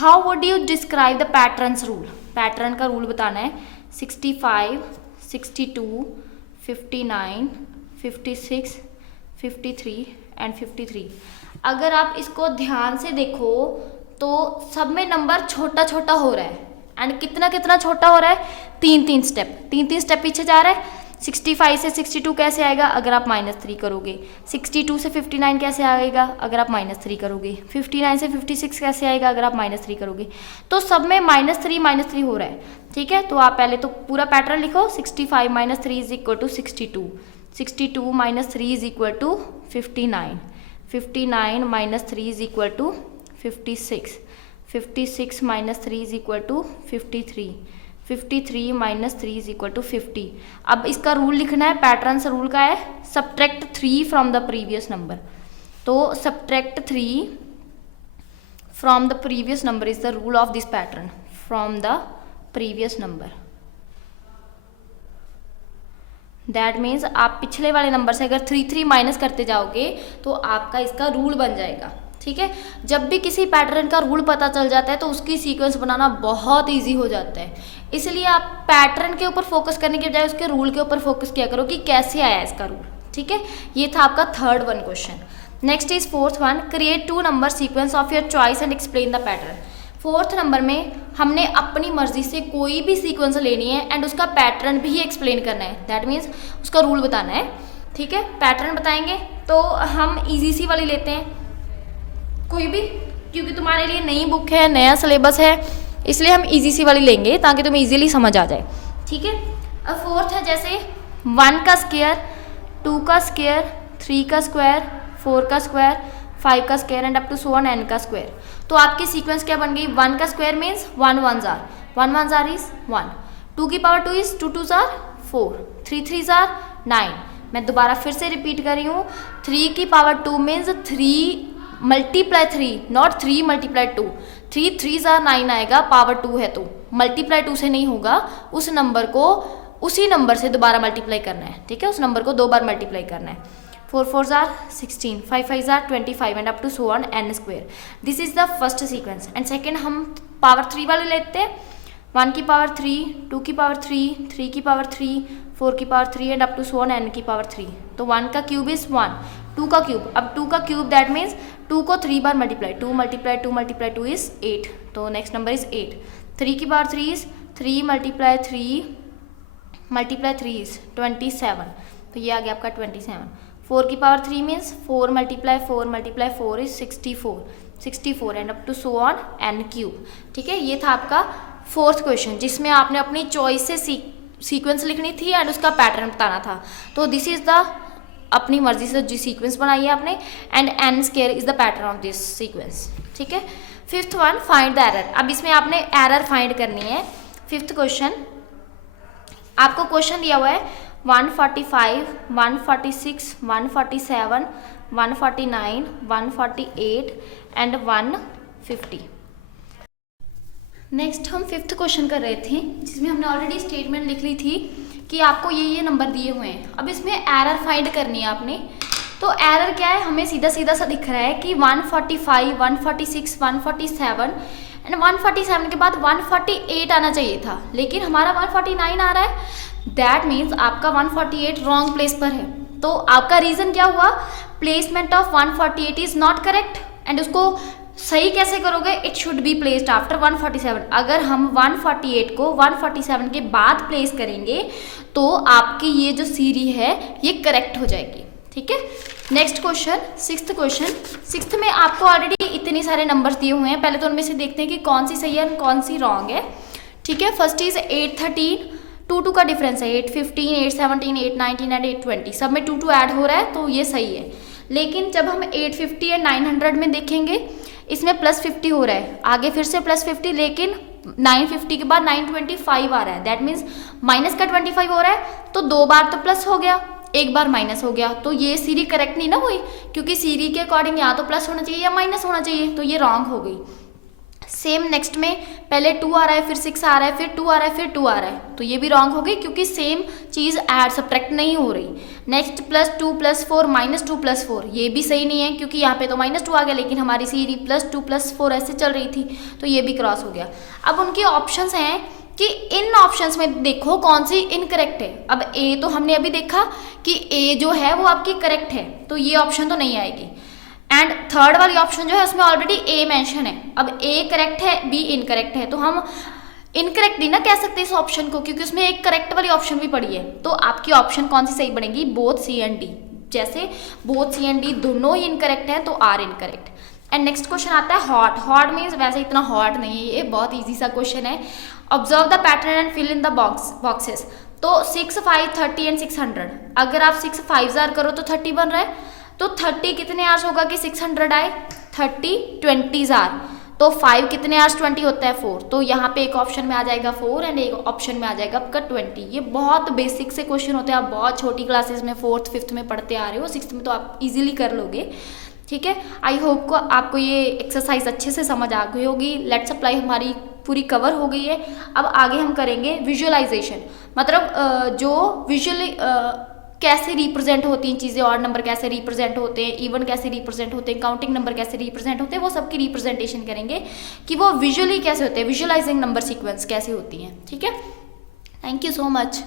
How would you describe the patterns rule, pattern का rule बताना है। 65, 62, 59, 56, 53 एंड 53। अगर आप इसको ध्यान से देखो तो सब में नंबर छोटा छोटा हो रहा है, एंड कितना कितना छोटा हो रहा है, 3 स्टेप पीछे जा रहा है। 65 से 62 कैसे आएगा अगर आप -3 करोगे, 62 से 59 कैसे आएगा अगर आप -3 करोगे, 59 से 56 कैसे आएगा अगर आप -3 करोगे। तो सब में -3 हो रहा है, ठीक है। तो आप पहले तो पूरा पैटर्न लिखो। 65 - 3 is equal to 62, 62 - 3 is equal to 59, 59 - 3 is equal to 56, 56 - 3 is equal to 53, 53 - 3 is equal to 50। अब इसका रूल लिखना है, पैटर्न से रूल का है subtract 3 from the previous number. तो subtract 3 from the previous number is the rule of this pattern, from the previous number. That means आप पिछले वाले नंबर से अगर 3 माइनस करते जाओगे तो आपका इसका रूल बन जाएगा, ठीक है। जब भी किसी पैटर्न का रूल पता चल जाता है तो उसकी सीक्वेंस बनाना बहुत इजी हो जाता है। इसलिए आप पैटर्न के ऊपर फोकस करने के बजाय उसके रूल के ऊपर फोकस किया करो कि कैसे आया इसका रूल, ठीक है। ये था आपका third one question. Next is fourth one, create 2 number sequence of your choice and explain the pattern. Fourth number में हमने अपनी मर्जी से कोई भी सीक्वेंस लेनी है एंड उसका पैटर्न भी एक्सप्लेन करना है, दैट मीन्स उसका रूल बताना है, ठीक है। पैटर्न बताएंगे तो हम इजी सी वाली लेते हैं कोई भी, क्योंकि तुम्हारे लिए नई बुक है, नया सिलेबस है, इसलिए हम इजी सी वाली लेंगे ताकि तुम्हें इजीली समझ आ जाए, ठीक है। अब फोर्थ है जैसे 1 का स्क्वायर, 2 का स्क्वायर, 3 का स्क्वायर, 4 का स्क्वायर, 5 का square and up to so on n का स्क्वायर। तो आपकी सीक्वेंस क्या बन गई, 1 का square means 1 1s are, 1 1s are is 1, 2 की power 2 is 2 2s are 4, 3 3s are 9। मैं दोबारा फिर से रिपीट कर रही हूँ, 3 की power 2 means 3 multiply 3, not 3 multiply 2, 3 3s are 9 आएगा, पावर 2 है तो मल्टीप्लाई 2 से नहीं होगा, उस नंबर को उसी नंबर से दोबारा मल्टीप्लाई करना है, ठीक है। उस नंबर को 2 बार मल्टीप्लाई करना है। 4 4s are 16, 5 5s are 25 and up to so on n square. This is the first sequence. And second हम पावर 3 वाले लेते हैं, 1 की पावर 3, 2 की पावर 3, 3 की पावर 3, 4 की power 3 and up to so on n की पावर 3। तो 1 का क्यूब इज 1, 2 का क्यूब, अब 2 का क्यूब दैट मीन्स 2 को 3 बार मल्टीप्लाई, 2 मल्टीप्लाई 2 मल्टीप्लाई 2 इज 8, तो नेक्स्ट नंबर इज 8। 3 की power 3 is 3 multiply 3 multiply 3 is 27, तो ये आ गया आपका 27। 4 की power 3 means 4 multiply 4 multiply 4 is 64, 64 and up to so on n cube, ठीक है। ये था आपका फोर्थ क्वेश्चन जिसमें आपने अपनी चॉइस से सीक्वेंस लिखनी थी एंड उसका पैटर्न बताना था। तो दिस इज द अपनी मर्जी से जो सीक्वेंस बनाई है आपने, and n square is the pattern of this sequence, ठीक है। Fifth one, find the error. अब इसमें आपने एरर फाइंड करनी है। फिफ्थ क्वेश्चन, आपको क्वेश्चन दिया हुआ है 145, 146, 147, 149, 148 एंड 150। नेक्स्ट हम फिफ्थ क्वेश्चन कर रहे थे जिसमें हमने ऑलरेडी स्टेटमेंट लिख ली थी कि आपको ये नंबर दिए हुए हैं। अब इसमें एरर फाइंड करनी है आपने। तो एरर क्या है, हमें सीधा सीधा सा दिख रहा है कि 145, 146, 147 एंड 147 के बाद 148 आना चाहिए था, लेकिन हमारा 149 आ रहा है। दैट मीन्स आपका 148 रॉन्ग प्लेस पर है। तो आपका रीज़न क्या हुआ, placement of 148 is not correct. And उसको सही कैसे करोगे, it should be placed after 147। अगर हम 148 को 147 के बाद प्लेस करेंगे तो आपकी ये जो सीरी है ये करेक्ट हो जाएगी, ठीक है। Next question, sixth question. Sixth में आपको ऑलरेडी इतने सारे नंबर्स दिए हुए हैं, पहले तो उनमें से देखते हैं कि कौन सी सही है और कौन सी रॉन्ग है, ठीक है। फर्स्ट इज 813, 2 का डिफरेंस है, 815, 817, 819 एंड 820, सब में 2 ऐड हो रहा है तो ये सही है। लेकिन जब हम 850 एंड 900 में देखेंगे इसमें +50 हो रहा है, आगे फिर से +50, लेकिन 950 के बाद 925 आ रहा है। दैट मीन्स माइनस का 25 हो रहा है, तो 2 बार तो प्लस हो गया, 1 बार माइनस हो गया, तो ये सीरी करेक्ट नहीं ना हुई, क्योंकि सीरी के अकॉर्डिंग या तो प्लस होना चाहिए या माइनस होना चाहिए, तो ये रॉन्ग हो गई। सेम नेक्स्ट में पहले 2 आ रहा है, फिर 6 आ रहा है, फिर 2 आ रहा है, फिर 2 आ रहा है, तो ये भी रॉन्ग हो गई क्योंकि सेम चीज़ ऐड सब्ट्रैक्ट नहीं हो रही। नेक्स्ट +2 +4 -2 +4, ये भी सही नहीं है क्योंकि यहाँ पे तो -2 आ गया, लेकिन हमारी सीरी +2 +4 ऐसे चल रही थी, तो ये भी क्रॉस हो गया। अब उनके ऑप्शंस हैं कि इन ऑप्शंस में देखो कौन सी इनकरेक्ट है। अब ए तो हमने अभी देखा कि ए जो है वो आपकी करेक्ट है, तो ये ऑप्शन तो नहीं आएगी। एंड थर्ड वाली ऑप्शन जो है उसमें ऑलरेडी ए मेंशन है। अब ए करेक्ट है, बी इनकरेक्ट है, तो हम इनकरेक्ट नहीं ना कह सकते इस ऑप्शन को क्योंकि उसमें एक करेक्ट वाली ऑप्शन भी पड़ी है। तो आपकी ऑप्शन कौन सी सही बनेगी? Both C and D. जैसे बोथ सी एंड डी दोनों ही इनकरेक्ट है तो are incorrect. And next question आता है हॉट। हॉट मीन्स वैसे इतना हॉट नहीं है, ये बहुत ईजी सा क्वेश्चन है। Observe the pattern and fill in the boxes. तो 6, 5, 30 एंड 600, अगर आप 6 5 जार करो तो 30 बन रहा है, तो 30 कितने आवर्स होगा कि 600 आए? 30 20 आवर, तो 5 कितने आवर्स 20 होता है 4, तो यहाँ पे एक ऑप्शन में आ जाएगा 4 एंड एक ऑप्शन में आ जाएगा आपका 20। ये बहुत बेसिक से क्वेश्चन होते हैं, आप बहुत छोटी क्लासेस में 4th 5th में पढ़ते आ रहे हो, 6th में तो आप इजीली कर लोगे। ठीक है, आई होप को आपको ये एक्सरसाइज अच्छे से समझ आ गई होगी। लेट्स अप्लाई हमारी पूरी कवर हो गई है। अब आगे हम करेंगे विजुअलाइजेशन, मतलब जो विजुअली कैसे रिप्रेजेंट होती हैं चीज़ें, ऑड नंबर कैसे रिप्रेजेंट होते हैं, इवन कैसे रिप्रेजेंट होते हैं, काउंटिंग नंबर कैसे रिप्रेजेंट होते हैं, वो सबकी रिप्रेजेंटेशन करेंगे कि वो विजुअली कैसे होते हैं, विजुअलाइजिंग नंबर सीक्वेंस कैसे होती हैं। ठीक है, थैंक यू सो मच।